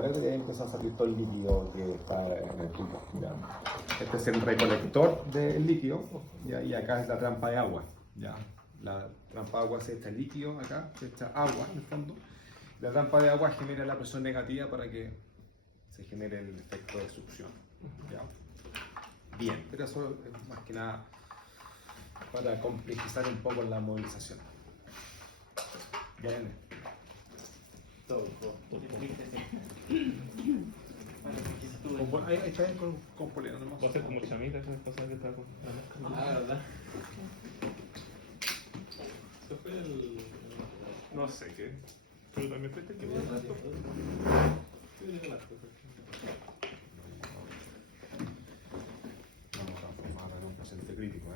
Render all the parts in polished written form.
catéter y ahí empieza a salir todo el líquido que está en el tubo. ¿Ya? Este es el recolector del líquido, ¿ya? Y acá es la trampa de agua. ¿Ya? La trampa de agua se echa líquido acá, se echa agua en el fondo. La trampa de agua genera la presión negativa para que se genere el efecto de succión. ¿Ya? Bien, pero eso es más que nada para complejizar un poco la movilización. Bien. Todo. Ahí está con polera nomás. Va a ser como chamita esa cosa que está con la máscara. Ah, ¿verdad? Esto fue el. No sé qué. Pero también fuiste el que me Vamos a transformar en un paciente crítico.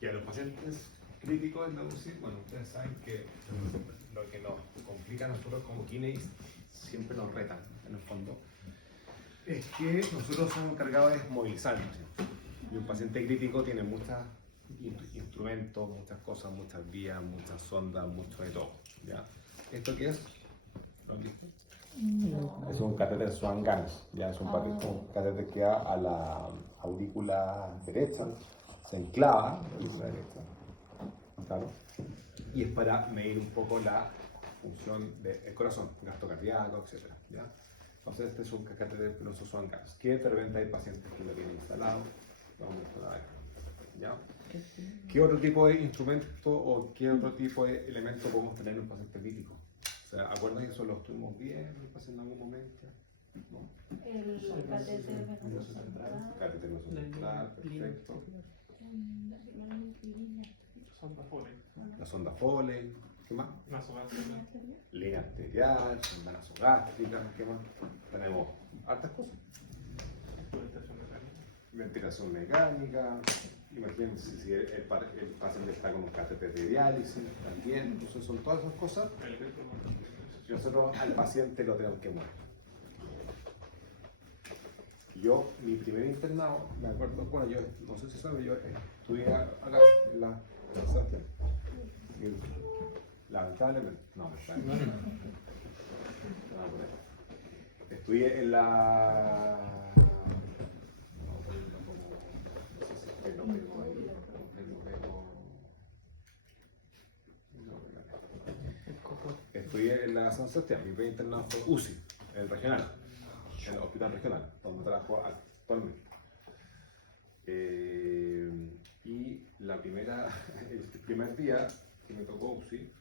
Y a los pacientes críticos en la UCI, bueno, ustedes saben que lo que nos complica a nosotros como Kineis, siempre nos retan en el fondo, es que nosotros somos encargados de movilizar al paciente. Y un paciente crítico tiene muchos instrumentos, muchas cosas, muchas vías, muchas sondas, mucho de todo. ¿Ya? ¿Esto qué es? ¿Lo han visto? Es un catéter Swan-Ganz, ya es un catéter que va a la aurícula derecha, se enclava en la aurícula derecha, claro, y es para medir un poco la función del corazón, gasto cardíaco, etc. ¿Ya? Entonces este es un catéter penoso Swan-Ganz, que de repente hay pacientes que lo tienen instalado, vamos a instalar acá. ¿Ya? ¿Qué otro tipo de instrumento o qué otro tipo de elemento podemos tener en un paciente crítico? O sea, ¿acuerdan que eso lo estuvimos viendo en algún momento? ¿No? El catéter venoso central. Catéter venoso central, perfecto. La sonda Foley, ¿qué más? Línea arterial, sonda nasogástrica, ¿qué más? Tenemos hartas cosas. Ventilación mecánica. Imagínense si el paciente está con un catéter de diálisis también, entonces son todas esas cosas. Nosotros al paciente lo tenemos que mover. Yo, mi primer internado, me acuerdo, bueno, yo no sé si sabe, yo estudié acá, en la Santiago. Lamentablemente, no, estudié en la. Estudié en la San Sebastián, mi primer internado fue UCI, el regional, el hospital regional, donde trabajo actualmente. Y el primer día que me tocó UCI,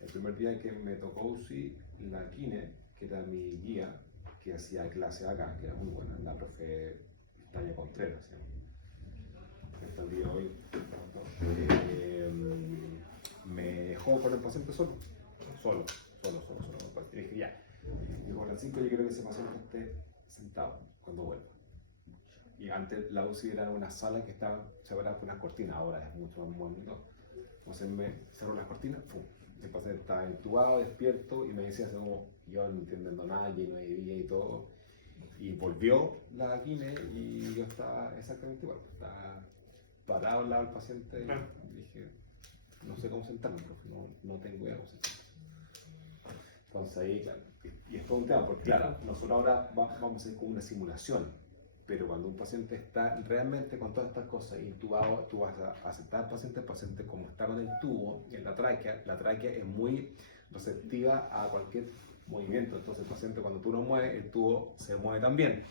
el primer día que me tocó UCI, la Kine, que era mi guía, que hacía clase acá, que era muy buena, la profe Tania Contreras, hasta el día de hoy, me dejó con el paciente solo. Y dije, ya, dijo, a las 5 yo quiero que ese paciente esté sentado cuando vuelva. Y antes la UCI era una sala que estaba separada por unas cortinas, ahora es mucho más bonito. Entonces me cerró las cortinas, ¡pum! El paciente estaba entubado, despierto, y me decía así como, yo no entiendo nada, lleno de vida y todo. Y volvió la Kine y yo estaba exactamente igual, estaba parado al lado del paciente y dije, no sé cómo sentarme, profe, no tengo idea cómo sentarme. Entonces ahí, claro, y es todo un tema, porque claro, nosotros ahora vamos a hacer como una simulación, pero cuando un paciente está realmente con todas estas cosas intubado, tú vas a sentar al paciente como está con el tubo en la tráquea es muy receptiva a cualquier movimiento, entonces el paciente cuando tú lo mueves, el tubo se mueve también.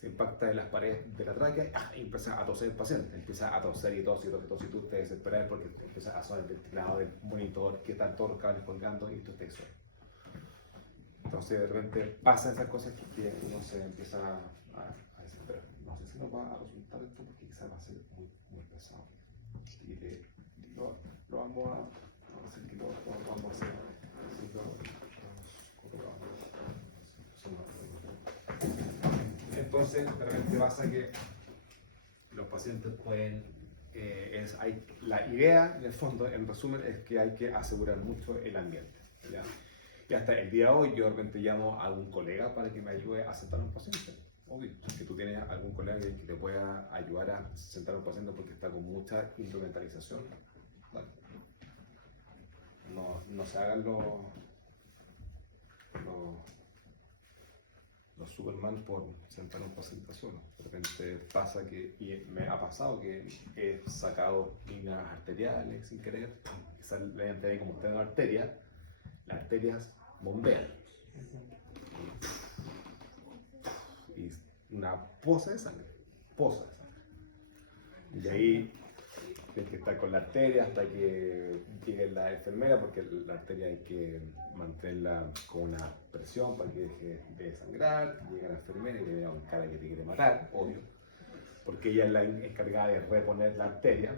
Se impacta en las paredes de la tráquea y empieza a toser el paciente, empieza a toser y tos y tú te desesperas porque empieza a sonar el ventilador del monitor, que están todos los cables colgando y tú te suena. Entonces de repente pasan esas cosas que uno se empieza a desesperar. No sé si nos va a resultar esto porque quizás va a ser muy pesado. Y lo vamos a hacer que lo vamos a hacer. Entonces, de repente pasa que los pacientes pueden, la idea en el fondo, en resumen, es que hay que asegurar mucho el ambiente. ¿Ya? Y hasta el día de hoy yo de repente llamo a algún colega para que me ayude a sentar a un paciente. obvio, que tú tienes algún colega que te pueda ayudar a sentar a un paciente porque está con mucha instrumentalización, vale. No se hagan los Superman por sentar a un paciente solo. De repente pasa que, y me ha pasado que he sacado líneas arteriales sin querer, y sale como está en la arteria, las arterias bombean. Y una poza de sangre. Y ahí tienes que estar con la arteria hasta que llegue la enfermera, porque la arteria hay que mantenerla con una presión para que deje de sangrar. Llega la enfermera y le vea con cara que te quiere matar, obvio, porque ella es la encargada de reponer la arteria.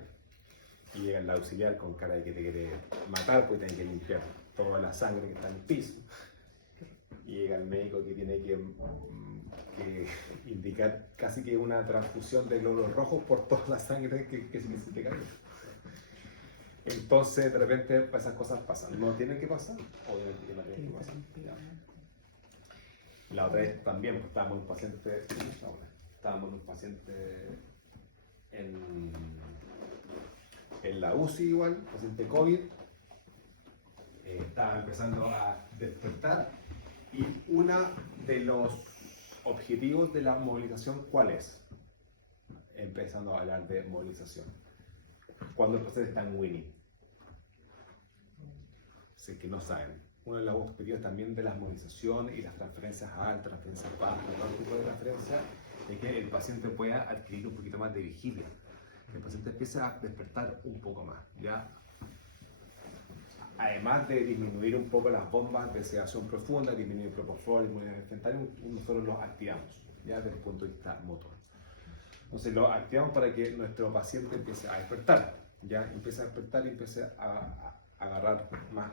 Y llega el auxiliar con cara de que te quiere matar, pues tiene que limpiar toda la sangre que está en el piso. Y llega el médico que tiene que indicar casi que una transfusión de glóbulos rojos por toda la sangre que se te cayó. Entonces, de repente, esas cosas pasan. No tienen que pasar, obviamente que no tienen que pasar. Ya. La otra vez también, pues, estábamos en un paciente en la UCI igual, paciente COVID, estaba empezando a despertar, y uno de los objetivos de la movilización, ¿cuál es? Empezando a hablar de movilización. Cuando el paciente está en winning. Sé que no saben. Uno de los objetivos también de la movilización y las transferencias altas, transferencias bajas, todo tipo de transferencias, es que el paciente pueda adquirir un poquito más de vigilia. Que el paciente empiece a despertar un poco más, ¿ya? Además de disminuir un poco las bombas de sedación profunda, disminuir el propofol, disminuir el fentanyl, nosotros los activamos, ¿ya? Desde el punto de vista motor. Entonces lo activamos para que nuestro paciente empiece a despertar, ¿ya? Empiece a despertar y empiece a agarrar más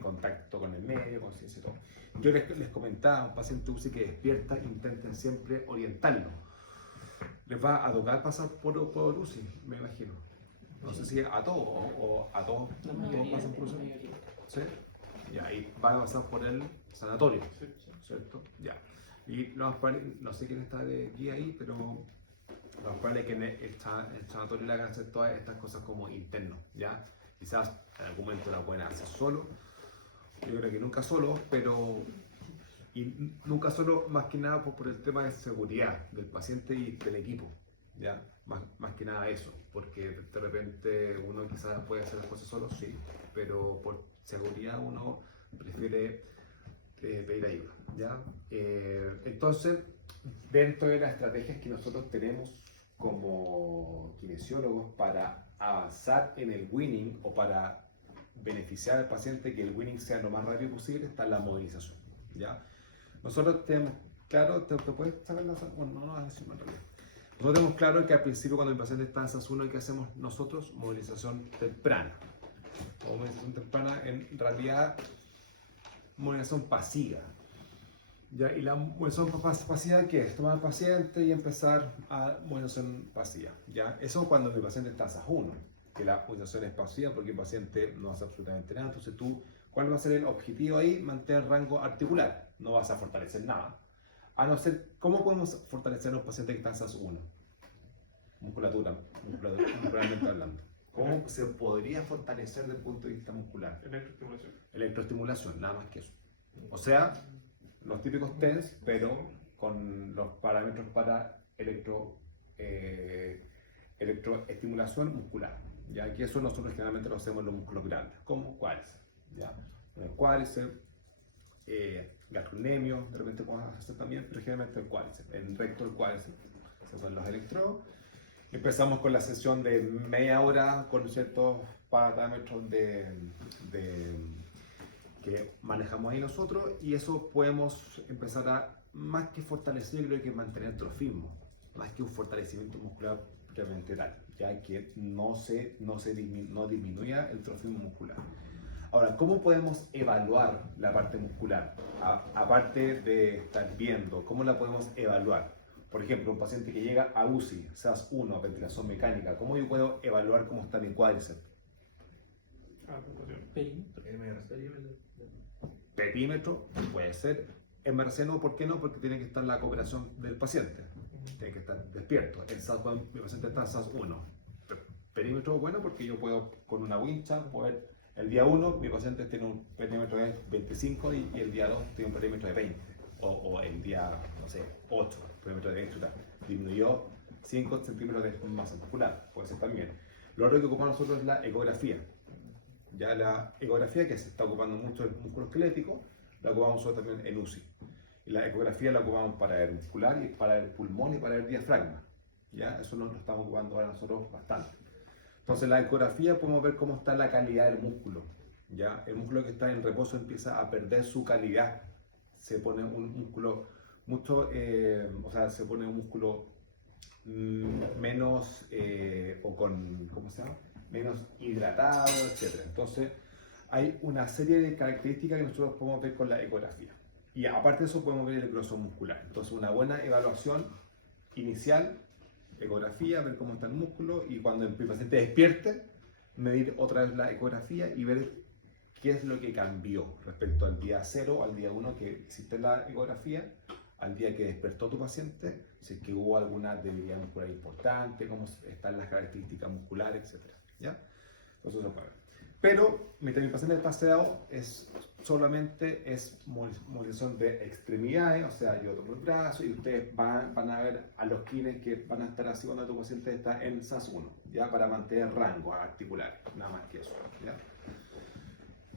contacto con el medio, conciencia y todo. Yo les comentaba a un paciente UCI que despierta, intenten siempre orientarlo. Les va a tocar pasar por UCI, me imagino. No sé si a todos o a todos, todos pasan por UCI. ¿Sí? Ya, y van a pasar por el sanatorio, ¿cierto? Ya. Y lo más probable, no sé quién está de guía ahí, pero lo más probable es que en el sanatorio le hagan hacer todas estas cosas como interno, ¿ya? Quizás en algún momento la pueden hacer solo, yo creo que nunca solo, pero y nunca solo más que nada por el tema de seguridad del paciente y del equipo, ¿ya? Más que nada eso, porque de repente uno quizás puede hacer las cosas solo, sí, pero por seguridad uno prefiere pedir ayuda, ¿ya? Entonces, dentro de las estrategias que nosotros tenemos como kinesiólogos para avanzar en el winning o para beneficiar al paciente que el winning sea lo más rápido posible, está la movilización, ¿ya? Nosotros tenemos claro, ¿te puedes saber la bueno, no vas a decir en realidad. Nosotros tenemos claro que al principio cuando el paciente está en SAS 1, ¿qué hacemos nosotros? Movilización temprana. O movilización temprana, en realidad, movilización pasiva. ¿Ya? Y la movilización pasiva, ¿qué es? Tomar al paciente y empezar a movilización pasiva, ¿ya? Eso cuando el paciente está en SAS 1, que la movilización es pasiva porque el paciente no hace absolutamente nada. Entonces tú, ¿cuál va a ser el objetivo ahí? Mantener rango articular. No vas a fortalecer nada. A no ser, ¿cómo podemos fortalecer a un paciente que está en SAS 1? Muscularmente hablando. ¿Cómo se podría fortalecer desde el punto de vista muscular? Electroestimulación. Electroestimulación, nada más que eso. O sea, los típicos TENS, pero con los parámetros para electroestimulación muscular. Ya que eso nosotros generalmente lo hacemos en los músculos grandes, como cuádriceps. ¿Ya? El cuádriceps, gastrocnemio, de repente podemos hacer también, pero generalmente el cuádriceps, el recto del cuádriceps. Esos son los electrodos. Empezamos con la sesión de media hora con ciertos parámetros que manejamos ahí nosotros, y eso podemos empezar a, más que fortalecer, yo creo que mantener trofismo, más que un fortalecimiento muscular propiamente tal, ya que no disminuya el trofismo muscular. Ahora, ¿cómo podemos evaluar la parte muscular? Aparte de estar viendo, ¿cómo la podemos evaluar? Por ejemplo, un paciente que llega a UCI, SAS 1, ventilación mecánica, ¿cómo yo puedo evaluar cómo está mi cuádriceps? Perímetro puede ser, MRC no, ¿por qué no? Porque tiene que estar la cooperación del paciente, tiene que estar despierto. En SAS, mi paciente está en SAS 1. Perímetro bueno porque yo puedo con una wincha poder, el día 1 mi paciente tiene un perímetro de 25 y el día 2 tiene un perímetro de 20, o el día, no sé, 8, perímetro de 20, disminuyó 5 centímetros de masa muscular, puede ser también. Lo otro que ocupamos nosotros es la ecografía. Ya la ecografía, que se está ocupando mucho el músculo esquelético, la ocupamos nosotros también en UCI. Y la ecografía la ocupamos para el muscular, y para el pulmón y para el diafragma. ¿Ya? Eso lo estamos ocupando ahora nosotros bastante. Entonces, la ecografía podemos ver cómo está la calidad del músculo. ¿Ya? El músculo que está en reposo empieza a perder su calidad. Se pone un músculo mucho, o sea, se pone un músculo menos, o con, ¿cómo se llama? Menos hidratado, etc. Entonces, hay una serie de características que nosotros podemos ver con la ecografía. Y aparte de eso, podemos ver el grosor muscular. Entonces, una buena evaluación inicial, ecografía, ver cómo está el músculo, y cuando el paciente despierte, medir otra vez la ecografía y ver qué es lo que cambió respecto al día 0, al día 1 que hiciste la ecografía, al día que despertó tu paciente, si es que hubo alguna debilidad muscular importante, cómo están las características musculares, etc. ¿Ya? Entonces eso puede ver. Pero mientras mi paciente está sedado, solamente es movilización de extremidades, o sea, yo tomo el brazo y ustedes van a ver a los kines que van a estar así cuando tu paciente está en SAS 1, ¿ya? Para mantener rango articular, nada más que eso, ¿ya?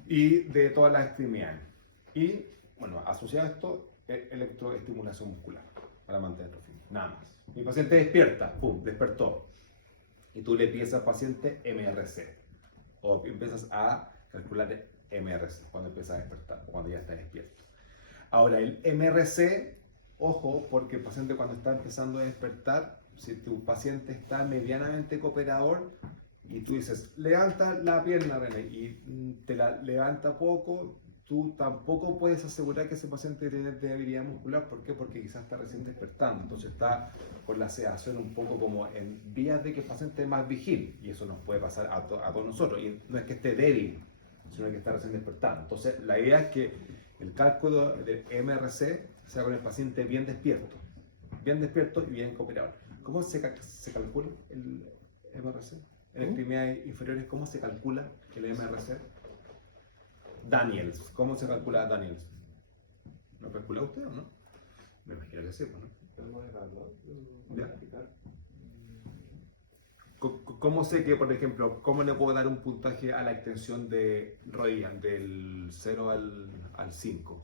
Y de todas las extremidades. Y, bueno, asociado a esto, electroestimulación muscular, para mantenerlo firme, nada más. Mi paciente despierta, pum, despertó. Y tú le pides al paciente MRC. O empiezas a calcular MRC cuando empieza a despertar, o cuando ya está despierto. Ahora, el MRC, ojo, porque el paciente cuando está empezando a despertar, si tu paciente está medianamente cooperador y tú dices, levanta la pierna, René, y te la levanta poco, tú tampoco puedes asegurar que ese paciente tiene debilidad muscular. ¿Por qué? Porque quizás está recién despertando, entonces está con la sedación un poco como en vías de que el paciente es más vigil, y eso nos puede pasar a todos nosotros, y no es que esté débil, sino que está recién despertando. Entonces la idea es que el cálculo del MRC sea con el paciente bien despierto y bien cooperador. ¿Cómo se calcula el MRC? En extremidades inferiores, ¿cómo se calcula el MRC? Daniels, ¿cómo se calcula Daniels? ¿Lo calcula usted o no? Me imagino que sí, ¿no? ¿Podemos evaluar? Ya. ¿Cómo sé que, por ejemplo, cómo le puedo dar un puntaje a la extensión de rodilla del 0 al 5?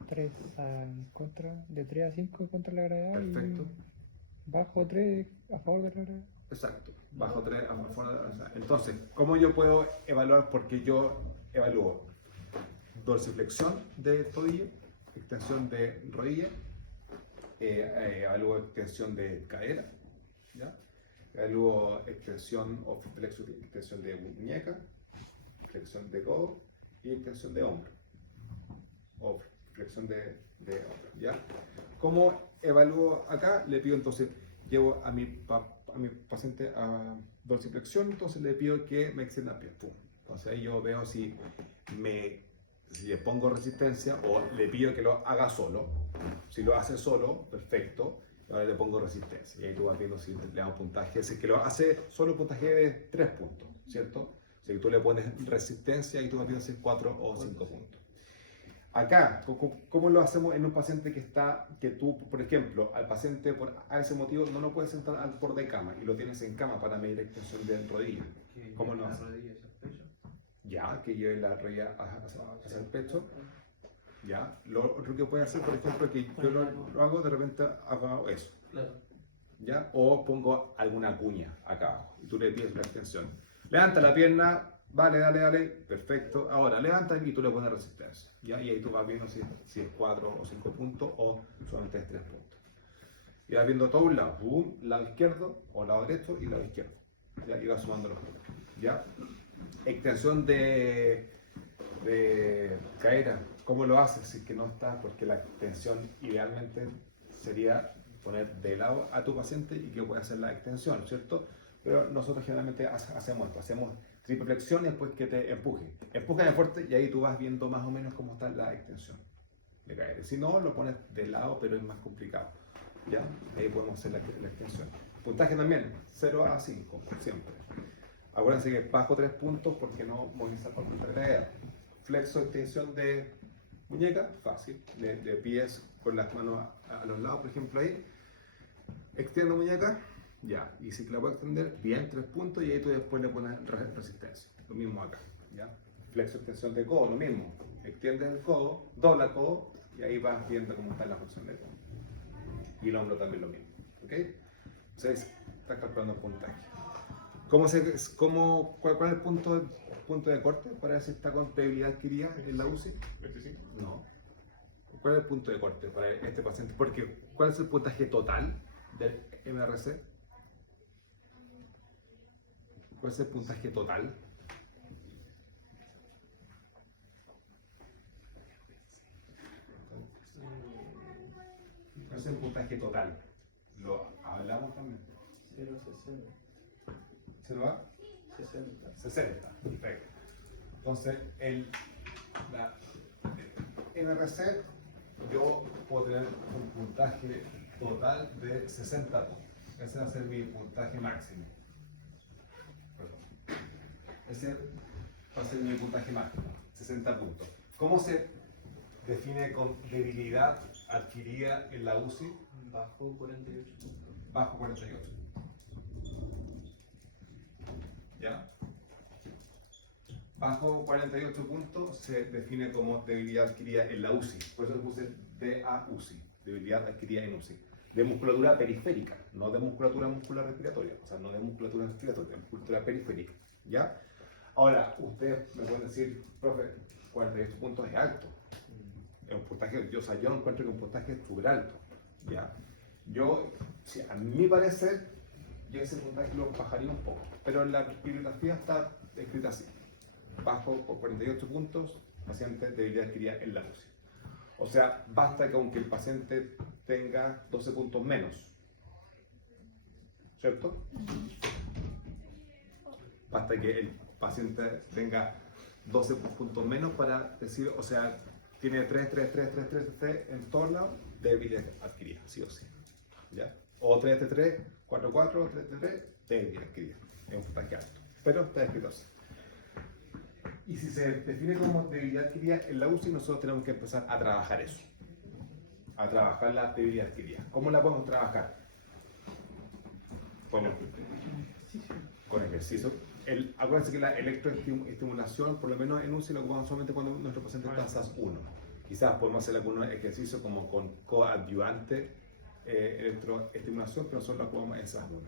De 3 a 5 contra la gravedad. Perfecto. Y bajo 3 a favor de la gravedad. Exacto, bajo 3 a favor de la gravedad. Entonces, ¿cómo yo puedo evaluar? Porque yo evalúo dorsiflexión de tobillo, extensión de rodilla, evalúo extensión de cadera, ¿ya? Evalúo extensión o flexo, extensión de muñeca, flexión de codo y extensión de hombro, o flexión de hombro, ¿ya? ¿Cómo evalúo acá? Le pido entonces, llevo a mi paciente a dorsiflexión, entonces le pido que me extienda pie. Entonces ahí yo veo si le pongo resistencia o le pido que lo haga solo. Si lo hace solo, perfecto. Ahora le pongo resistencia. Y ahí tú vas viendo si le damos puntaje. Si es que lo hace solo, puntaje de 3 puntos, ¿cierto? Si tú le pones resistencia, y tú vas viendo si es 4 o 5 puntos. Acá, ¿cómo lo hacemos en un paciente que tú, por ejemplo, al paciente a ese motivo no lo puedes sentar al borde de cama y lo tienes en cama para medir extensión de rodilla? ¿Cómo lo haces? Ya, que lleve la rodilla hacia el pecho. Ya, lo otro que puede hacer, por ejemplo, es que yo lo hago, de repente hago eso. Claro. ¿Ya? O pongo alguna cuña acá abajo y tú le pides la extensión. Levanta la pierna, dale, perfecto. Ahora levanta y tú le pones resistencia. ¿Ya? Y ahí tú vas viendo si es 4 o 5 puntos o solamente es 3 puntos. Y vas viendo todo un lado, lado izquierdo o lado derecho y lado izquierdo. ¿Ya? Y vas sumando los puntos. ¿Ya? Extensión de cadera. ¿Cómo lo haces si es que no está? Porque la extensión idealmente sería poner de lado a tu paciente y que pueda hacer la extensión, ¿cierto? Pero nosotros generalmente hacemos esto, hacemos triple flexión y después que te empuje. Empújame fuerte y ahí tú vas viendo más o menos cómo está la extensión. de caer. Si no, lo pones de lado, pero es más complicado. ¿Ya? Ahí podemos hacer la extensión. Puntaje también, 0 a 5, siempre. Acuérdense que bajo 3 puntos porque no movilizar por cuenta de gravedad. Flexo, extensión de muñeca, fácil. De pies con las manos a los lados, por ejemplo, ahí. Extiendo muñeca, ya. Y si la puedo extender, bien, 3 puntos. Y ahí tú después le pones resistencia. Lo mismo acá, ¿ya? Flexo, extensión de codo, lo mismo. Extiendes el codo, dobla el codo y ahí vas viendo cómo está la función de codo. Y el hombro también lo mismo, ¿ok? Entonces, estás calculando el puntaje. ¿Cuál es el punto de corte para ver si está con debilidad adquirida en la UCI? 25. No. ¿Cuál es el punto de corte para este paciente? Porque, ¿cuál es el puntaje total del MRC? ¿Cuál es el puntaje total? ¿Cuál es el puntaje total? Lo hablamos también. 0,60. ¿Se lo va? 60. 60, perfecto. Entonces, la MRC, yo puedo tener un puntaje total de 60 puntos. Ese va a ser mi puntaje máximo. Perdón. Ese va a ser mi puntaje máximo, 60 puntos. ¿Cómo se define con debilidad adquirida en la UCI? Bajo 48 puntos. Bajo 48. ¿Ya? Bajo 48 puntos se define como debilidad adquirida en la UCI. Por eso le puse DAUCI, debilidad adquirida en UCI. De musculatura periférica, no de musculatura muscular respiratoria. O sea, no de musculatura respiratoria, de musculatura periférica. ¿Ya? Ahora, ustedes me pueden decir, profe, 48 puntos es alto. Es un puntaje, yo encuentro que un puntaje es súper alto. ¿Ya? A mi parecer, yo ese puntaje lo bajaría un poco. Pero en la bibliografía está escrita así. Bajo por 48 puntos, paciente debería adquirir en la UCI. O sea, basta que aunque el paciente tenga 12 puntos menos, ¿cierto? Basta que el paciente tenga 12 puntos menos para decir, o sea, tiene 3 en todos lados, debería adquirir, sí o sí. ¿Ya? O 3, 4, 3, debería adquirir. Es un puntaje alto, pero está escrito así. Y si se define como debilidad adquirida en la UCI, nosotros tenemos que empezar a trabajar eso. A trabajar la debilidad adquirida. ¿Cómo la podemos trabajar? Bueno, con ejercicio. Acuérdense que la electroestimulación, por lo menos en UCI, la ocupamos solamente cuando nuestro paciente está en SAS 1. Quizás podemos hacer algunos ejercicios como con coadyuvante electroestimulación, pero nosotros la ocupamos en SAS 1.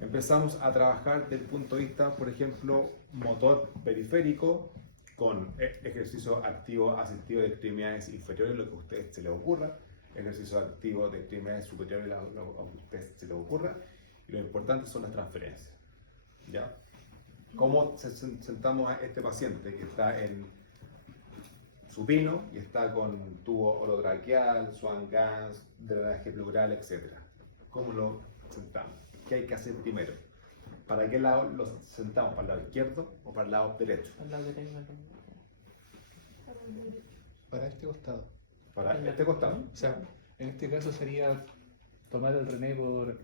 Empezamos a trabajar desde el punto de vista, por ejemplo, motor periférico, con ejercicio activo asistido de extremidades inferiores, lo que a usted se le ocurra, ejercicio activo de extremidades superiores, lo que a usted se le ocurra, y lo importante son las transferencias. ¿Ya? ¿Cómo sentamos a este paciente que está en supino y está con tubo orotraqueal, Swan-Ganz, drenaje pleural, etc.? ¿Cómo lo sentamos? ¿Qué hay que hacer primero? ¿Para qué lado lo sentamos? ¿Para el lado izquierdo o para el lado derecho? Al lado derecho. Para este costado. Para este costado. O sea, en este caso sería tomar el René por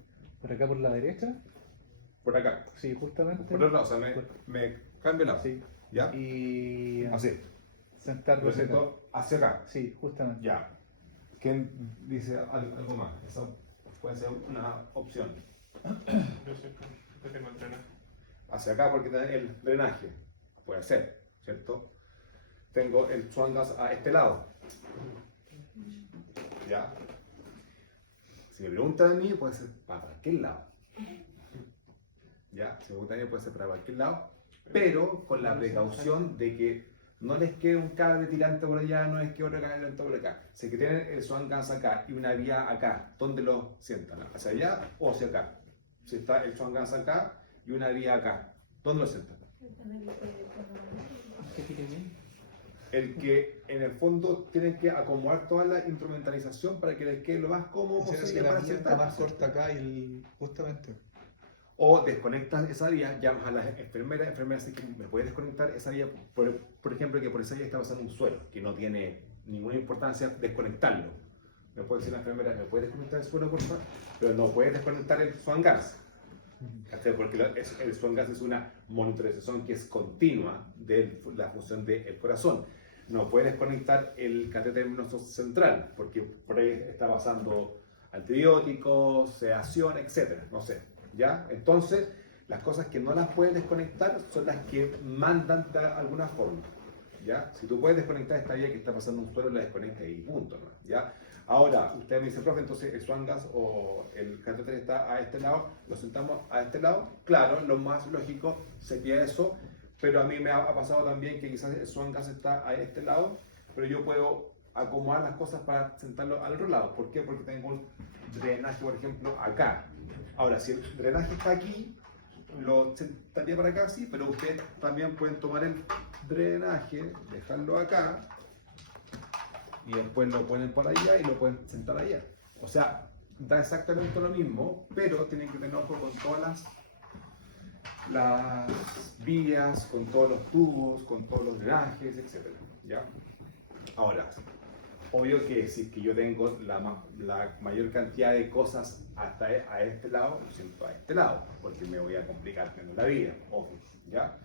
acá por la derecha. Por acá. Sí, justamente. Por otro lado, o sea, me cambio el lado. Sí. ¿Ya? Y Así. sentarlo Lo hacia acá. siento hacia acá. Sí, justamente. Ya. ¿Quién dice algo más? Esa puede ser una opción. Yo sé que tengo el drenaje. Hacia acá porque tiene el drenaje. Puede ser, ¿cierto? Tengo el Swan-Ganz a este lado. ¿Ya? Si me preguntan a mí, puede ser para cualquier lado. ¿Ya? Si me preguntan a mí, puede ser para cualquier lado. Pero con la precaución de que no les quede un cable tirante por allá, no les quede otro cable tirante por acá. Si que tienen el Swan-Ganz acá y una vía acá, ¿dónde lo sientan? ¿Hacia allá o hacia acá? Si está el Swan-Ganz acá y una vía acá, ¿dónde lo sientan? ¿Qué tire bien? El que en el fondo tienen que acomodar toda la instrumentalización para que les quede lo más cómodo O sea, posible si la para vía está sentarse. más corta acá y justamente. O desconectas esa vía, llamas a las enfermeras, dicen que me puedes desconectar esa vía, por ejemplo, que por esa vía está pasando un suelo que no tiene ninguna importancia desconectarlo. Me puede decir la enfermera, ¿me puede desconectar el suelo, por favor? Pero no puedes desconectar el swan gas. ¿Cachai? Porque el swan gas es una monitorización que es continua de la función del corazón. No puedes desconectar el catéter venoso central, porque por ahí está pasando antibióticos, sedación, etc. No sé, ¿ya? Entonces, las cosas que no las puedes desconectar son las que mandan de alguna forma, ¿ya? Si tú puedes desconectar esta vía que está pasando un suelo, la desconectas y punto, ¿no? ¿Ya? Ahora, usted me dice, profe, entonces el swan gas o el catéter está a este lado, lo sentamos a este lado. Claro, lo más lógico sería eso, pero a mí me ha pasado también que quizás el swan gas está a este lado, pero yo puedo acomodar las cosas para sentarlo al otro lado. ¿Por qué? Porque tengo un drenaje, por ejemplo, acá. Ahora, si el drenaje está aquí, lo sentaría para acá, sí, pero ustedes también pueden tomar el drenaje, dejarlo acá, y después lo ponen por allá y lo pueden sentar allá. O sea, da exactamente lo mismo, pero tienen que tener ojo con todas las vías, con todos los tubos, con todos los drenajes, etc. ¿Ya? Ahora, obvio que si es que yo tengo la mayor cantidad de cosas hasta a este lado, lo siento a este lado, porque me voy a complicar menos la vida, obvio, ¿ya?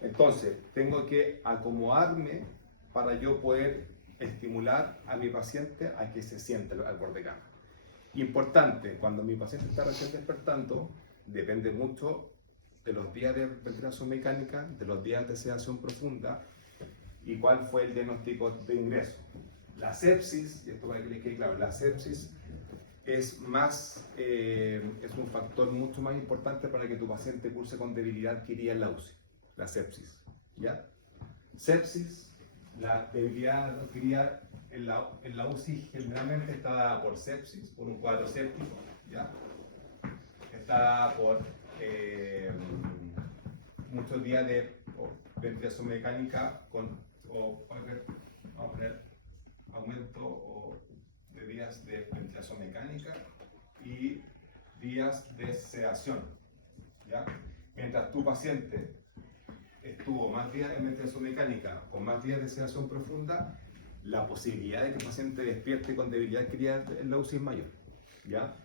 Entonces, tengo que acomodarme para yo poder estimular a mi paciente a que se siente al borde de cama. Importante, cuando mi paciente está recién despertando, depende mucho de los días de ventilación mecánica, de los días de sedación profunda y cuál fue el diagnóstico de ingreso. La sepsis, y esto para que les quede claro, la sepsis es un factor mucho más importante para que tu paciente curse con debilidad adquirida en la UCI. La sepsis, ¿ya? Sepsis, la debilidad adquirida en la UCI generalmente está dada por sepsis, por un cuadro séptico, ¿ya? Está dada por muchos días de ventilación mecánica vamos a poner aumento de días de ventilación mecánica y días de sedación, ¿ya? Mientras tu paciente estuvo más días en ventilación mecánica o más días de sedación profunda, la posibilidad de que el paciente despierte con debilidad adquirida en la UCI es mayor, ¿ya?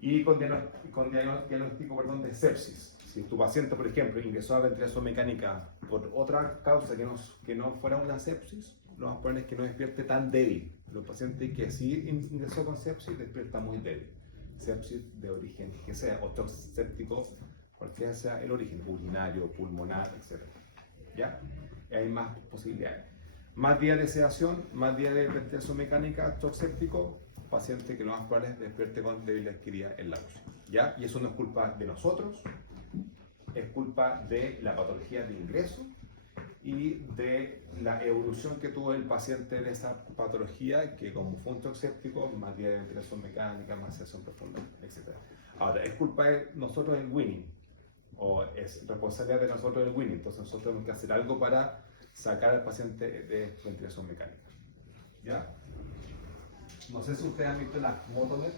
Y con diagnóstico de sepsis. Si tu paciente, por ejemplo, ingresó a ventilación mecánica por otra causa que no fuera una sepsis, lo más probable es que no despierte tan débil. Los pacientes que sí ingresó con sepsis despierta muy débil. Sepsis de origen que sea, o shock séptico, cualquiera sea el origen, urinario, pulmonar, etc. ¿Ya? Y hay más posibilidades. Más días de sedación, más días de ventilación mecánica, shock séptico, paciente que lo más probable es despierte con debilidad adquirida en la UCI. ¿Ya? Y eso no es culpa de nosotros, es culpa de la patología de ingreso y de la evolución que tuvo el paciente de esa patología, que como fue un shock séptico, más días de ventilación mecánica, más sedación profunda, etc. Ahora, es culpa de nosotros el winning, o es responsabilidad de nosotros el winning, entonces nosotros tenemos que hacer algo para sacar al paciente de ventilación mecánica. ¿Ya? No sé si ustedes han visto las Motomer,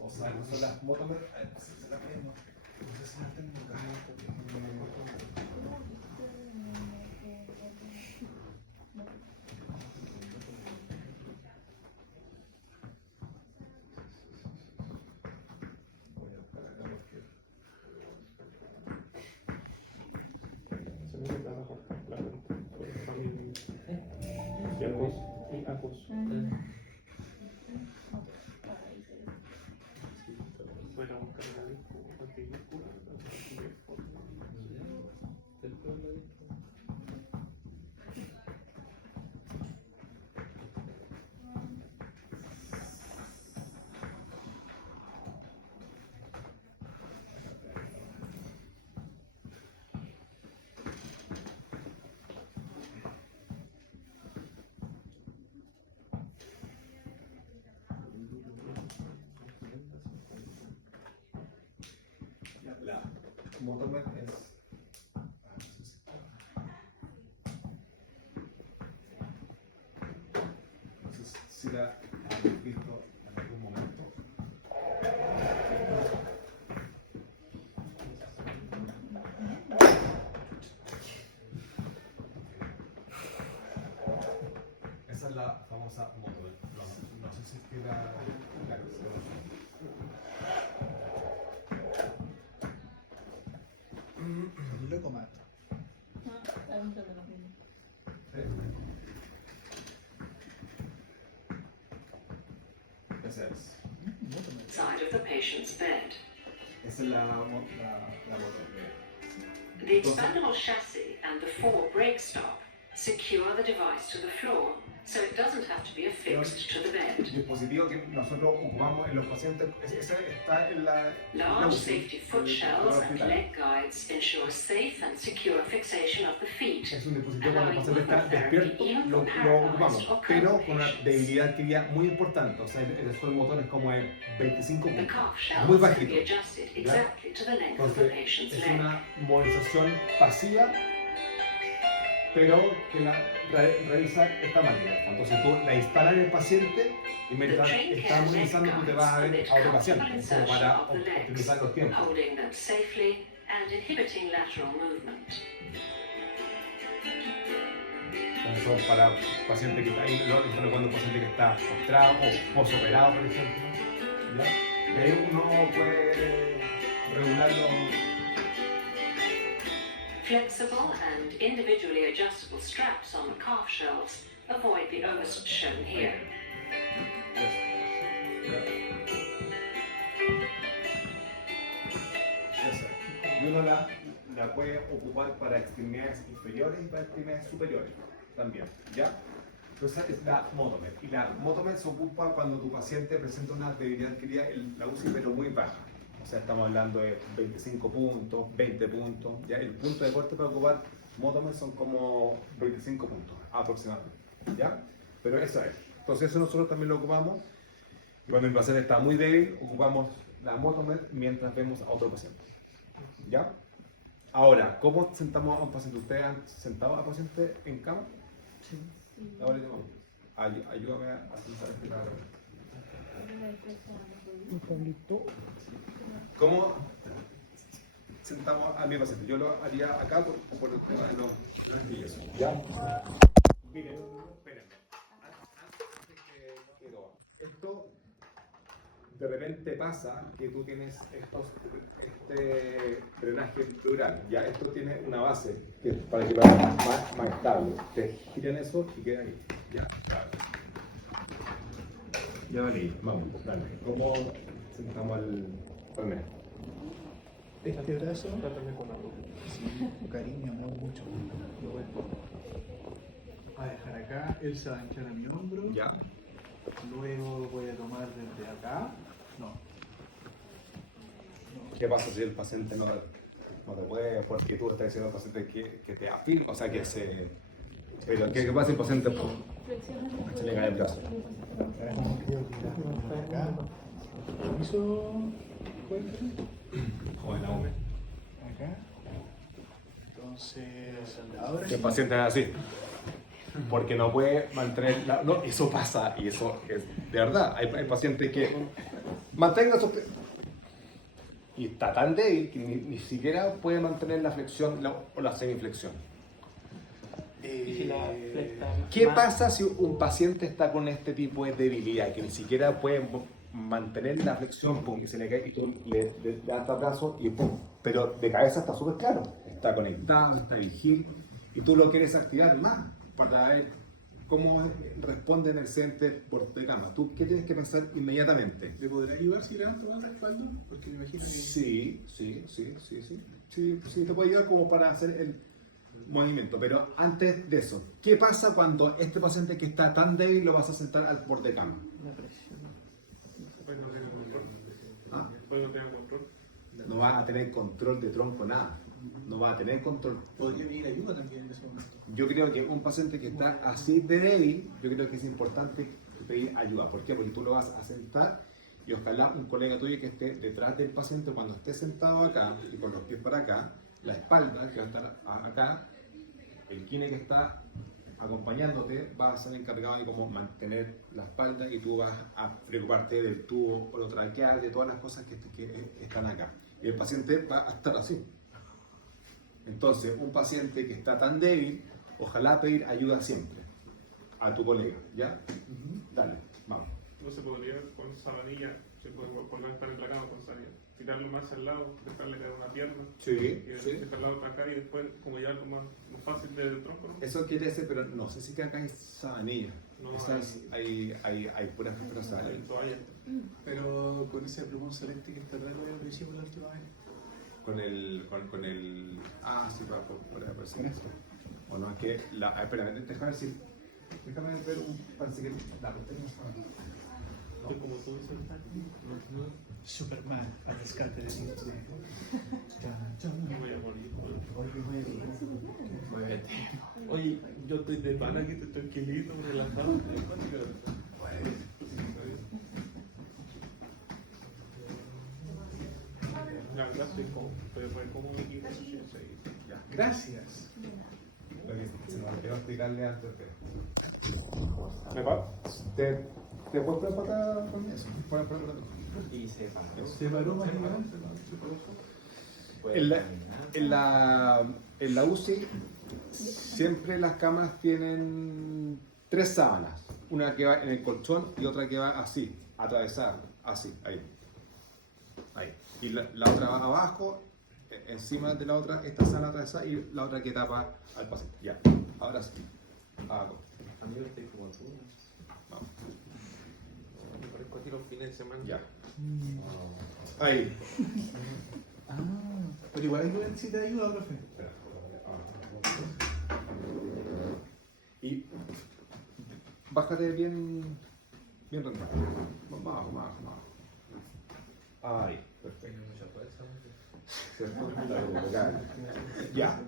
o saben qué son las Motomer. A ver, si se las vemos. No sé si las tengo acá. Voy a buscar acá porque... Se me trabajo, claramente, por la familia. Y acos. Voy a buscar la La Motomer es... No sé si la han visto en algún momento. famosa moto. No sé si queda claro. Locomat. Está dentro de los mismos. Esa es. Side of the patient's bed. Esa es la moto. The expandable chassis and the 4 brake stop secure the device to the floor so it doesn't have to be affixed to the bed. El dispositivo que nosotros ocupamos en los pacientes, ese está en la Large UCI, safety foot en el shells and hospital. leg guides ensure safe and secure fixation of the feet. Es un dispositivo cuando el paciente está despierto, lo ocupamos, pero con una debilidad adquirida muy importante. O sea, el esfuerzo del motor es como de 25 The puntos, calf muy shells can be bajito. adjusted exactly to the length of the Entonces, patient's es leg. una movilización pasiva, pero que la realiza esta máquina. Entonces tú la instalas en el paciente y mientras está movilizando tú te vas a ver a otro paciente, como para optimizar los tiempos. Holding them safely and inhibiting lateral movement. Entonces son para pacientes que está ahí, cuando un paciente que está postrado o posoperado, por ejemplo. ¿Ya? Y ahí uno puede regularlo. Flexible and individually adjustable straps on the calf shelves avoid the oars shown here. Y uno la puede ocupar para extremidades inferiores y para extremidades superiores también, ¿ya? Entonces es la Motomed. Y la Motomed se ocupa cuando tu paciente presenta una debilidad adquirida en la UCI pero muy baja. O sea, estamos hablando de 25 puntos, 20 puntos. ¿Ya? El punto de corte para ocupar Motomed son como 25 puntos aproximadamente, ¿ya? Pero eso es. Entonces eso nosotros también lo ocupamos. Y cuando el paciente está muy débil, ocupamos la Motomed mientras vemos a otro paciente. ¿Ya? Ahora, ¿cómo sentamos a un paciente? ¿Ustedes han sentado a paciente en cama? Sí. Sí. Ahora ayúdame a sentar este cabrón. Un tablito. ¿Cómo sentamos a mi paciente? Yo lo haría acá por el tema de los niños. ¿Ya? Miren, espérenme. Antes que todo, esto de repente pasa que tú tienes este drenaje pleural. Ya esto tiene una base que es para que vaya más estable. Te giran eso y queda ahí. Ya, claro. Ya vale, vamos, dale. ¿Cómo sentamos al médico? Este brazo, Trátame con algo. sí, cariño, amor, mucho. Lo voy a dejar acá, él se va a hinchar a mi hombro. Ya. Luego voy a tomar desde acá. No. ¿Qué pasa si el paciente no te puede, porque tú estás diciendo al paciente que te afirma, o sea, que se... Pero ¿qué pasa si el paciente se le cae el brazo? Acá. ¿Hizo? Joder, no. Acá. Entonces, ahora Que el paciente es así. Porque no puede mantener la... No, eso pasa y eso es de verdad. Hay pacientes que mantengan su... Y está tan débil que ni siquiera puede mantener la flexión o la semiflexión. Y si la flexa ¿Qué más- pasa si un paciente está con este tipo de debilidad, que ni siquiera puede mantener la flexión, pum, y se le cae y tú le das el brazo y pum? Pero de cabeza está súper claro, está conectado, está vigil, y tú lo quieres activar más para ver cómo responde en el center por de cama. ¿Tú qué tienes que pensar inmediatamente? ¿le podrá ayudar si levanto más el respaldo? Porque me imagino que... Sí, te puede ayudar como para hacer el movimiento, pero antes de eso, ¿qué pasa cuando este paciente que está tan débil lo vas a sentar al borde de cama? La presión. Después no tiene control. ¿Ah? Después no tiene control. No va a tener control de tronco, nada. No va a tener control. Podría venir ayuda también en ese momento. Yo creo que un paciente que está así de débil, yo creo que es importante pedir ayuda. ¿Por qué? Porque tú lo vas a sentar y ojalá un colega tuyo que esté detrás del paciente cuando esté sentado acá y con los pies para acá, la espalda que va a estar acá, el kine que está acompañándote va a ser encargado de cómo mantener la espalda y tú vas a preocuparte del tubo orotraqueal, de todas las cosas que están acá. Y el paciente va a estar así. Entonces, un paciente que está tan débil, ojalá pedir ayuda siempre. a tu colega, ¿ya? Dale, vamos. No se podría con sabanilla, se puede poner estar en la cama con sabanilla, tirarlo más al lado, dejarle caer una pierna, Sí, y sí. dejar la otra acá y después, como llevarlo más fácil del tronco, ¿no? Eso quiere decir, pero no sé si que acá hay sabanilla. No, Esas hay puras fibras Hay toalla. Pero con ese plumón celeste que está atrás lo hicimos la última vez. con el. Ah, sí, por aparecer Con eso. O no, es que la. Espérame, déjame ver parece que la tengo sábana. Es como tú dices, Superman al rescate de Siempre. no voy a morir. Muévete. Oye, yo estoy de pana aquí, estoy tranquilito, relajado. Ya, ya estoy cómodo, estoy re cómodo aquí. Ya. Gracias. Lo que se me olvidó explicarle antes de. ¿Te puedes poner para acá con eso? Para acá. Y se paró. Se paró mágicamente. En la UCI siempre las camas tienen 3 sábanas. Una que va en el colchón y otra que va así, atravesada, así, ahí. Ahí. Y la otra va abajo, encima de la otra, esta sábana atravesada y la otra que tapa al paciente. Ya, ahora sí. Abajo. Amigo, estoy como tú. Vamos. Me parezco aquí los fines de semana. Ya. Ahí. Ah, pero igual hay que necesitar ayuda, profe. Espera, y bájate bien rentado. Más. Ahí, perfecto. Ya.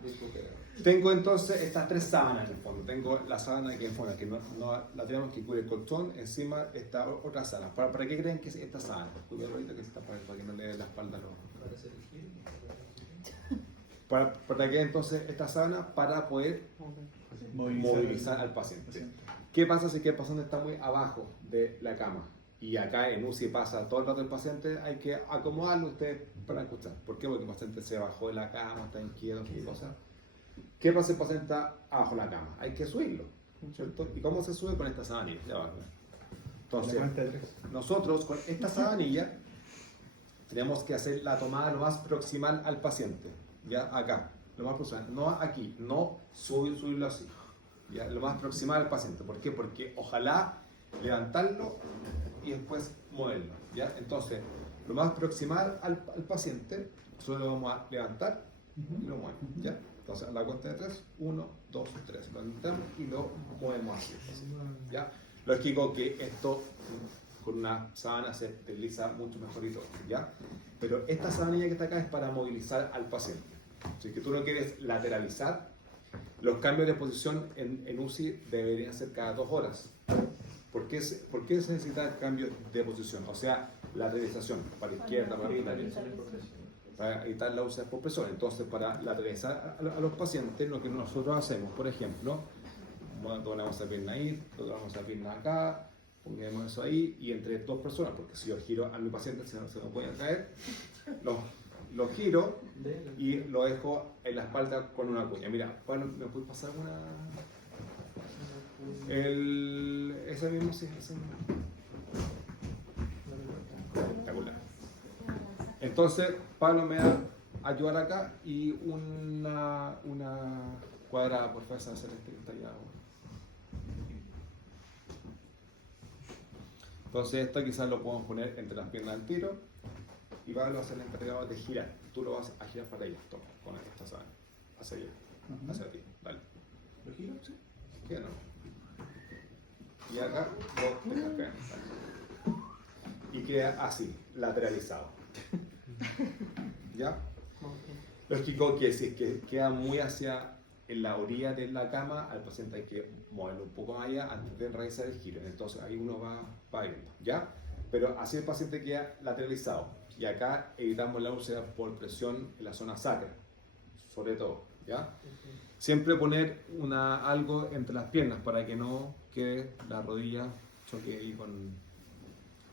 Tengo entonces estas 3 sábanas en el fondo. Tengo la sábana que no la tenemos que cubrir el colchón, encima está otra sábana. ¿Para qué creen que es esta sábana? Cuidado ahorita que está para que no le dé la espalda a los. ¿Para qué entonces esta sábana? Para poder movilizar al paciente. ¿Qué pasa si el paciente está muy abajo de la cama? Y acá en UCI pasa todo el rato el paciente, hay que acomodarlo ustedes para escuchar. ¿Por qué? Porque el paciente se bajó de la cama, está inquieto y cosas. ¿Qué pasa si el paciente está abajo de la cama? Hay que subirlo, ¿cierto? ¿Y cómo se sube? Con esta sabanilla de abajo. Entonces, nosotros con esta sabanilla tenemos que hacer la tomada lo más proximal al paciente, ya acá, lo más proximal, no aquí, no subirlo así, ya, lo más proximal al paciente. ¿Por qué? Porque ojalá levantarlo y después moverlo, ya. Entonces, lo más proximal al paciente, solo lo vamos a levantar y lo movemos, ya. Entonces, a la cuenta de 3, 1, 2, 3, lo levantamos y lo movemos así, ya. Lógico que esto con una sábana se desliza mucho mejor y todo, ¿ya? Pero esta sábana que está acá es para movilizar al paciente. Si es que tú no quieres lateralizar, los cambios de posición en UCI deberían ser cada 2 horas. ¿Por qué se necesita cambios de posición? O sea, lateralización para izquierda, para derecha, para evitar la UCI por presión. Entonces, para lateralizar a los pacientes, lo que nosotros hacemos, por ejemplo, doblamos la pierna ahí, doblamos la pierna acá, pongamos eso ahí y entre 2 personas, porque si yo giro a mi paciente se me puede caer, lo giro y lo dejo en la espalda con una cuña. Mira, Pablo, ¿me puedes pasar una? Ese mismo, sí, ese mismo. Espectacular. Entonces, Pablo me va a ayudar acá y una cuadrada por fuerza celeste que está allá abajo. Entonces esto quizás lo podemos poner entre las piernas del tiro y Pablo va a ser el encargado de girar. Tú lo vas a girar para ella, toma, con esta sábana, hacia allá, hacia ti, dale. ¿Lo giro? Sí. ¿Qué no? Y acá lo dejas caer, dale. Y queda así, lateralizado. ¿Ya? Lógico que si es que queda muy hacia en la orilla de la cama, al paciente hay que moverlo un poco más allá antes de realizar el giro. Entonces ahí uno va viendo, ¿ya? Pero así el paciente queda lateralizado. Y acá evitamos la úlcera por presión en la zona sacra, sobre todo, ¿ya? Siempre poner algo entre las piernas para que no quede la rodilla choque ahí con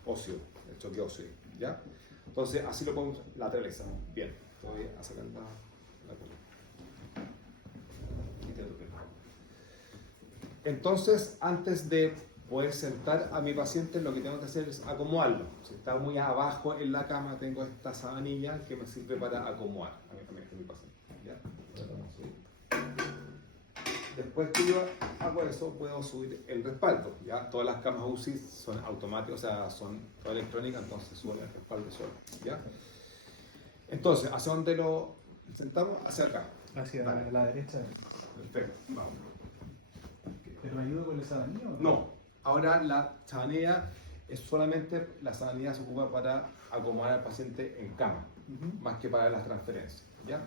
óseo, el choque óseo, ¿ya? Entonces así lo podemos lateralizar. Bien, voy a sacar la cola. Entonces, antes de poder sentar a mi paciente, lo que tengo que hacer es acomodarlo. Si está muy abajo en la cama, tengo esta sabanilla que me sirve para acomodar a mi paciente. ¿Ya? Después que yo hago eso, puedo subir el respaldo. ¿Ya? Todas las camas UCI son automáticas, o sea, son todas electrónicas, entonces suben el respaldo solo. ¿Ya? Entonces, ¿hacia dónde lo sentamos? Hacia acá. Hacia Vale. la derecha. Perfecto, vamos. ¿Pero me ayudo con la sabanilla o No, ahora la sabanilla es solamente, la sabanilla se ocupa para acomodar al paciente en cama, más que para las transferencias, ¿ya?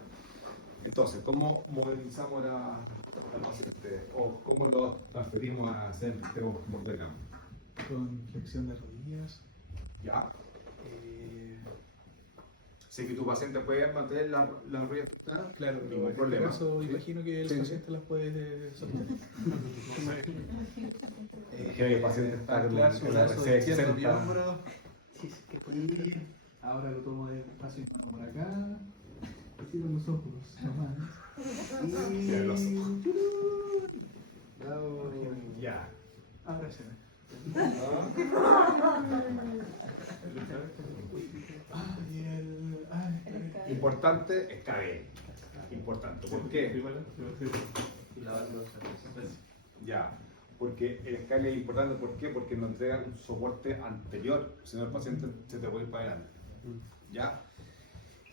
Entonces, ¿cómo movilizamos al paciente o cómo lo transferimos a hacer por de cama? Con flexión de rodillas. ¿Ya? Si que tu paciente puede mantener la rodilla flexiona, Claro, pero ningún en problema. este caso ¿Sí? imagino que el Sí, sí. paciente las puede sostener. Que el paciente está anclar su en la brazo RC izquierdo 60. mi hombro. Y ahora lo tomo despacio por acá. Y cierro los ojos nomás. Y... Cierra los Bravo. Ya. Ahora se ve. Importante, está bien. Importante. ¿Por qué? Ya. Porque el escala es importante, ¿por qué? Porque nos entrega un soporte anterior, si no el paciente se te puede ir para adelante. ¿Ya?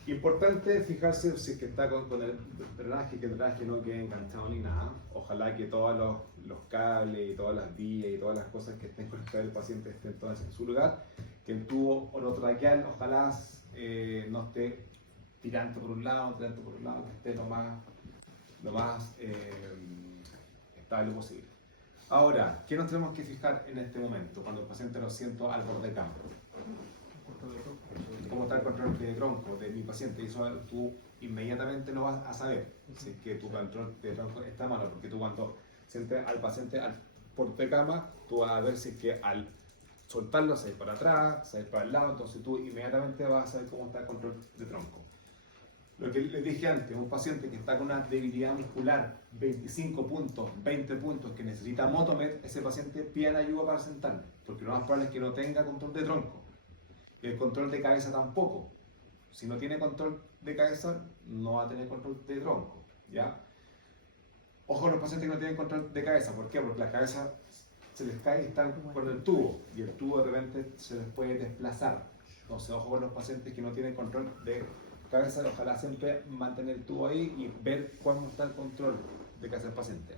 Importante fijarse si es que está con el drenaje, que el drenaje no quede enganchado ni nada. Ojalá que todos los cables y todas las vías y todas las cosas que estén conectadas del paciente estén todas en su lugar. Que el tubo orotraqueal ojalá no esté tirando por un lado, que esté lo más estable posible. Ahora, ¿qué nos tenemos que fijar en este momento cuando el paciente lo siento al borde de campo? ¿Cómo está el control de tronco de mi paciente? Y eso tú inmediatamente lo vas a saber si es que tu control de tronco está malo, porque tú cuando sientes al paciente al borde de cama, tú vas a ver si es que al soltarlo se va para atrás, se va para el lado, entonces tú inmediatamente vas a saber cómo está el control de tronco. Lo que les dije antes, un paciente que está con una debilidad muscular, 25 puntos, 20 puntos, que necesita Motomed, ese paciente pide ayuda para sentarlo, porque lo más probable es que no tenga control de tronco. Y el control de cabeza tampoco. Si no tiene control de cabeza, no va a tener control de tronco. ¿Ya? Ojo a los pacientes que no tienen control de cabeza. ¿Por qué? Porque la cabeza se les cae y están con el tubo, y el tubo de repente se les puede desplazar. Entonces, ojo con los pacientes que no tienen control de cabeza, ojalá siempre mantener el tubo ahí y ver cómo está el control de cabeza del paciente.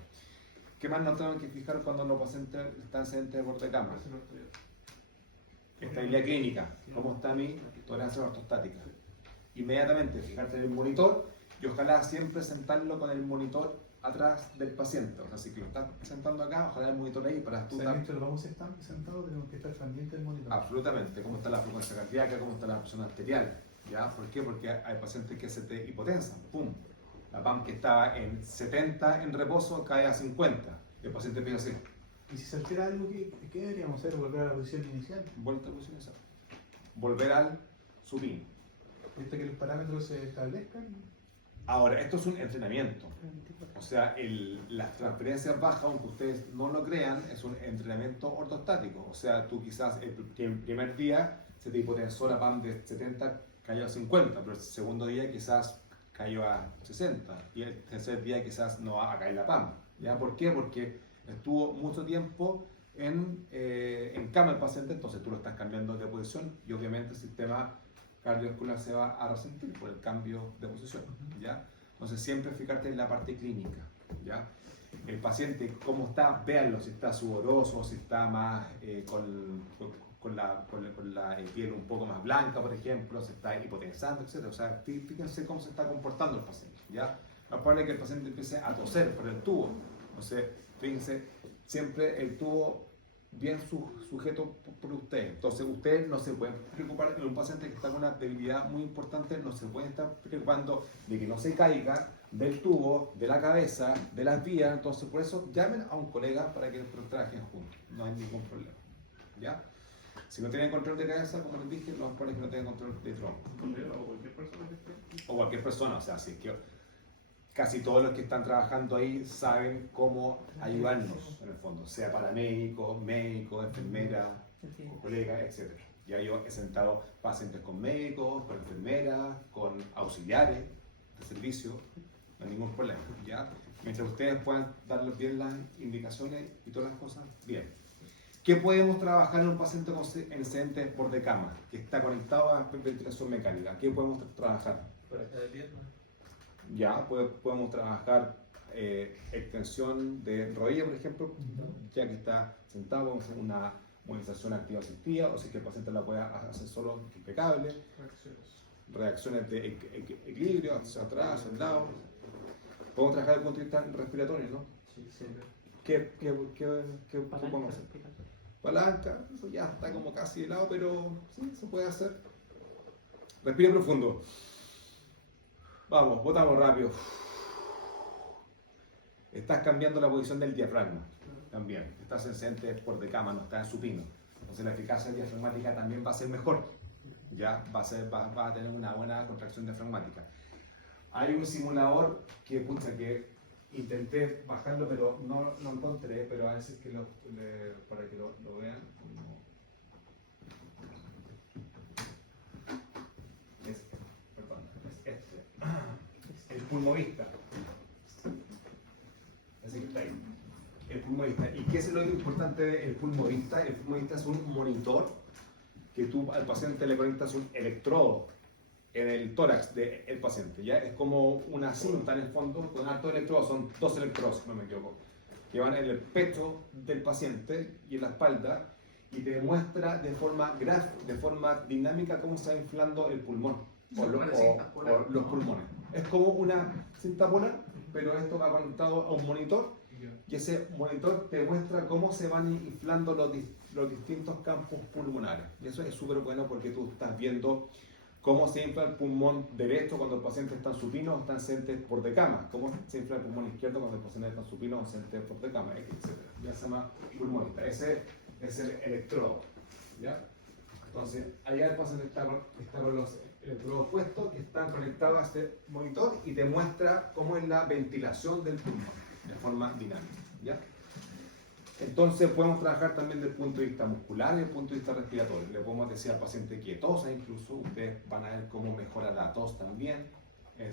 ¿Qué más nos tenemos que fijar cuando los pacientes están sedentes de borde de cama? Estabilidad clínica, cómo está mi tolerancia ortostática. Inmediatamente fijarte en el monitor y ojalá siempre sentarlo con el monitor atrás del paciente. O sea, si que lo estás sentando acá, ojalá el monitor ahí para tú estar. Mientras lo vamos sentados, tenemos que estar pendientes del monitor. Absolutamente, cómo está la frecuencia cardíaca, cómo está la presión arterial. ¿Ya? ¿Por qué? Porque hay pacientes que se te hipotensan. ¡Pum! La PAM que estaba en 70 en reposo cae a 50. Y el paciente empieza así. Y si se altera algo, ¿qué deberíamos hacer? ¿Volver a la posición inicial? Vuelta a posición inicial. Volver al supino. Hasta que los parámetros se establezcan. Ahora, esto es un entrenamiento. O sea, las transferencias bajas, aunque ustedes no lo crean, es un entrenamiento ortostático. O sea, tú quizás el primer día se te hipotensó la PAM de 70, cayó a 50, pero el segundo día quizás cayó a 60 y el tercer día quizás no va a caer la PAM. ¿Ya? ¿Por qué? Porque estuvo mucho tiempo en cama el paciente, entonces tú lo estás cambiando de posición y obviamente el sistema cardiovascular se va a resentir por el cambio de posición. ¿Ya? Entonces siempre fijarte en la parte clínica. ¿Ya? El paciente, cómo está, véanlo, si está sudoroso, si está más con la piel un poco más blanca, por ejemplo, se está hipotensando, etc. O sea, fíjense cómo se está comportando el paciente. ¿Ya? Lo probable es que el paciente empiece a toser por el tubo. Entonces, fíjense, siempre el tubo bien sujeto por ustedes. Entonces, ustedes no se pueden preocupar en un paciente que está con una debilidad muy importante, no se pueden estar preocupando de que no se caiga del tubo, de la cabeza, de las vías. Entonces, por eso, llamen a un colega para que los trabajen juntos. No hay ningún problema. ¿Ya? Si no tienen control de cabeza, como les dije, lo más probable es que no tengan control de tronco. O cualquier persona que esté. O cualquier persona, o sea, si es que casi todos los que están trabajando ahí saben cómo ayudarnos, en el fondo, sea paramédicos, médicos, enfermeras, colegas, etc. Ya yo he sentado pacientes con médicos, con enfermeras, con auxiliares de servicio, no hay ningún problema, ¿ya? Mientras ustedes puedan darles bien las indicaciones y todas las cosas, bien. ¿Qué podemos trabajar en un paciente con antecedentes por de cama, que está conectado a ventilación mecánica? ¿Qué podemos trabajar? Por acá de pierna. Ya, podemos trabajar extensión de rodilla, por ejemplo, ya que está sentado, podemos hacer una movilización activa asistida, o si es que el paciente la puede hacer solo, impecable. Reacciones de equilibrio, hacia atrás, hacia el lado. Podemos trabajar desde el punto de vista respiratorio, ¿no? Sí, sí. ¿Qué podemos hacer? Palanca, eso ya está como casi de lado, pero sí, se puede hacer. Respira profundo. Vamos, botamos rápido. Estás cambiando la posición del diafragma también. Estás en por de cama, no estás en supino. Entonces la eficacia diafragmática también va a ser mejor. Ya va a tener una buena contracción diafragmática. Hay un simulador que intenté bajarlo, pero no lo encontré, pero a veces que para que lo vean. Es el pulmovista. Así que está ahí. El pulmovista. ¿Y qué es lo importante del pulmovista? El pulmovista es un monitor que tú al paciente le conectas un electrodo en el tórax del paciente, ¿ya? Es como una cinta en el fondo con altos electrodos, son 2 electrodos, si no me equivoco, que van en el pecho del paciente y en la espalda y te demuestra de forma dinámica cómo está inflando el pulmón o los pulmones. Es como una cinta polar, pero esto va conectado a un monitor y ese monitor te muestra cómo se van inflando los distintos campos pulmonares. Y eso es súper bueno porque tú estás viendo cómo se infla el pulmón derecho cuando el paciente está en supino o está en por de cama, cómo se infla el pulmón izquierdo cuando el paciente está en supino o en por de cama, etc. Ya se llama pulmonista. Ese es el electrodo. ¿Ya? Entonces, allá el paciente está con los electrodos puestos que están conectados a este monitor y te muestra cómo es la ventilación del pulmón de forma dinámica. ¿Ya? Entonces podemos trabajar también desde el punto de vista muscular y desde el punto de vista respiratorio. Le podemos decir al paciente que tosa, incluso ustedes van a ver cómo mejora la tos también, el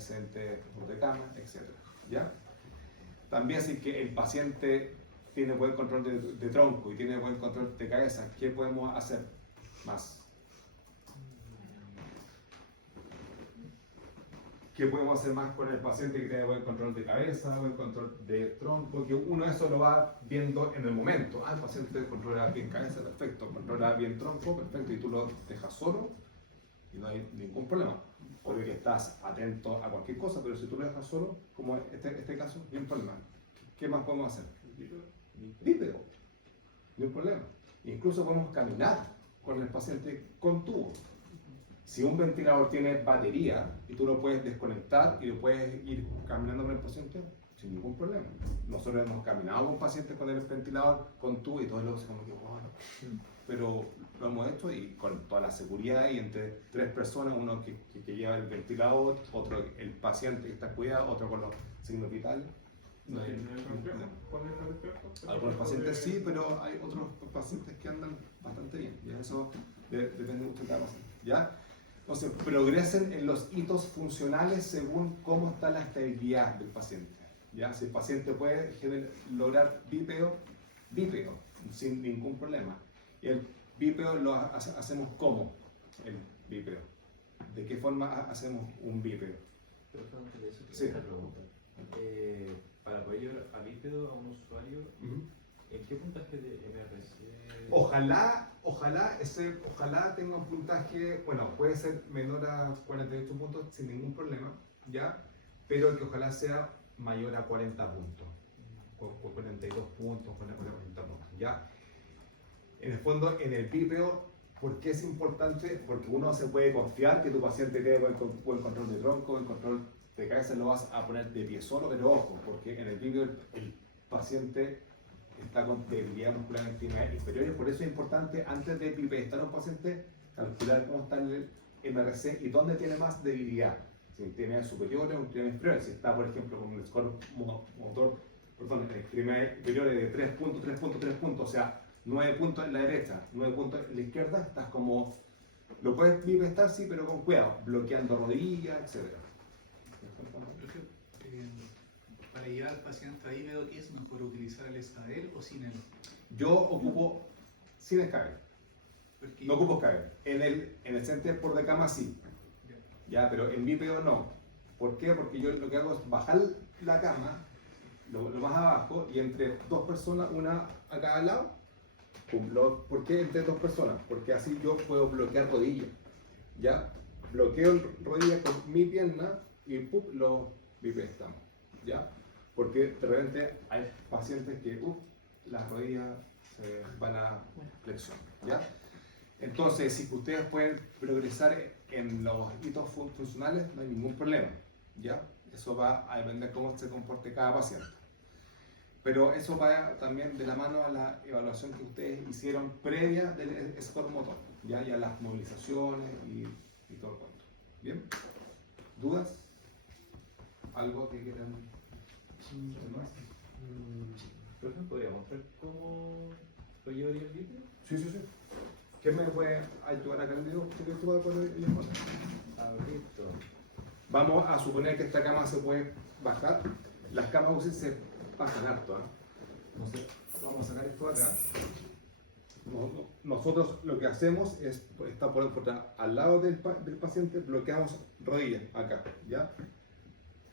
por de cama, etc. ¿Ya? También si que el paciente tiene buen control de tronco y tiene buen control de cabeza, ¿qué podemos hacer más? ¿Qué podemos hacer más con el paciente que tiene buen control de cabeza, buen control de tronco? Porque uno eso lo va viendo en el momento. Ah, el paciente controla bien cabeza, perfecto. Controla bien tronco, perfecto. Y tú lo dejas solo y no hay ningún problema. Obvio que estás atento a cualquier cosa, pero si tú lo dejas solo, como este caso, no hay problema. ¿Qué más podemos hacer? Bípedo. No hay problema. Incluso podemos caminar con el paciente con tubo. Si un ventilador tiene batería y tú lo puedes desconectar y lo puedes ir caminando con el paciente, sin ningún problema. Nosotros hemos caminado con pacientes con el ventilador, con tubo y todos los como que bueno, pero lo hemos hecho y con toda la seguridad y entre 3 personas, uno que lleva el ventilador, otro el paciente que está cuidado, otro con los signos vitales. No hay ningún problema. Algunos pacientes sí, pero hay otros pacientes que andan bastante bien. Y eso depende mucho de cada paciente. ¿Ya? Entonces, progresen en los hitos funcionales según cómo está la estabilidad del paciente. ¿Ya? Si el paciente puede lograr bípedo, sin ningún problema. Y el bípedo lo hacemos ¿cómo? El bípedo. ¿De qué forma hacemos un bípedo? Perdón, antes de eso, Sí. esta pregunta. Para poder llevar a bípedo a un usuario, ¿en qué puntaje de MRC? Ojalá tenga un puntaje, bueno, puede ser menor a 48 puntos sin ningún problema, ¿ya? Pero que ojalá sea mayor a 40 puntos, con 42 puntos, con 40 puntos, ¿ya? En el fondo, en el bípedo, ¿por qué es importante? Porque uno se puede confiar que tu paciente tiene buen control de tronco, buen control de cabeza, lo vas a poner de pie solo, pero ojo, porque en el bípedo el paciente está con debilidad muscular en extremidades inferiores, por eso es importante antes de pipeestar a un paciente calcular cómo está el MRC y dónde tiene más debilidad. si extremidades superiores o extremidades inferiores. Si está, por ejemplo, con un score motor, perdón, en extremidades inferiores de 3 puntos, 3 puntos, 3 puntos, o sea, 9 puntos en la derecha, 9 puntos en la izquierda, estás como, lo puedes bipestar, sí, pero con cuidado, bloqueando rodillas, etc. Para llevar al paciente a hímedo, ¿qué es mejor, utilizar el escabel o sin él? Yo ocupo sin escabel, Porque no ocupo escabel. En el center por de cama sí, ya, pero en bípedo no. ¿Por qué? Porque yo lo que hago es bajar la cama lo más abajo y entre dos personas, una a cada lado. ¿Por qué entre dos personas? Porque así yo puedo bloquear rodillas. ¿Ya? Bloqueo rodilla con mi pierna y ¡pum! Lo bipestamos. ¿Ya? Porque de repente hay pacientes que las rodillas se van a flexión. ¿Ya? Entonces, si ustedes pueden progresar en los hitos funcionales, no hay ningún problema. ¿Ya? Eso va a depender de cómo se comporte cada paciente. Pero eso va también de la mano a la evaluación que ustedes hicieron previa del score motor, ¿ya? Y a las movilizaciones y todo el cuento. ¿Bien? ¿Dudas? ¿Algo que quieran decir más? Profe, ¿podría mostrar cómo lo llevaría el vídeo? Sí, sí, sí. ¿Qué me puede ayudar acá el video? ¿Qué te puede poner el iPhone? Listo. Vamos a suponer que esta cama se puede bajar. Las camas UCI se bajan harto. Entonces, vamos a sacar esto de acá. Nosotros lo que hacemos es, está por al lado del paciente, bloqueamos rodillas acá, ¿ya?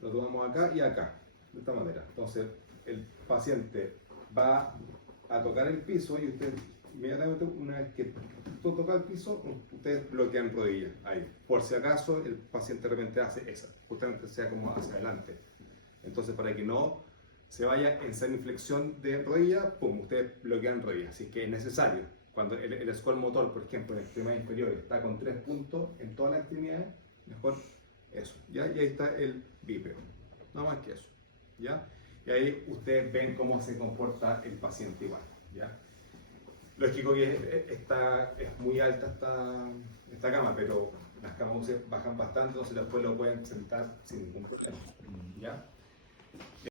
Lo tomamos acá y acá, de esta manera. Entonces, el paciente va a tocar el piso y usted inmediatamente, una vez que tú tocas el piso, ustedes bloquean rodillas ahí. Por si acaso el paciente de repente hace esa, justamente sea como hacia adelante. Entonces, para que no se vaya en semiflexión de rodilla, pum, ustedes bloquean rodillas. Así que es necesario. Cuando el score motor, por ejemplo, en la extremidad inferior está con 3 puntos en todas las extremidades, mejor eso. ¿Ya? Y ahí está el bípedo. Nada más que eso. ¿Ya? Y ahí ustedes ven cómo se comporta el paciente igual. ¿Ya? Lógico que es muy alta esta cama, pero las camas bajan bastante, entonces después lo pueden sentar sin ningún problema. ¿Ya?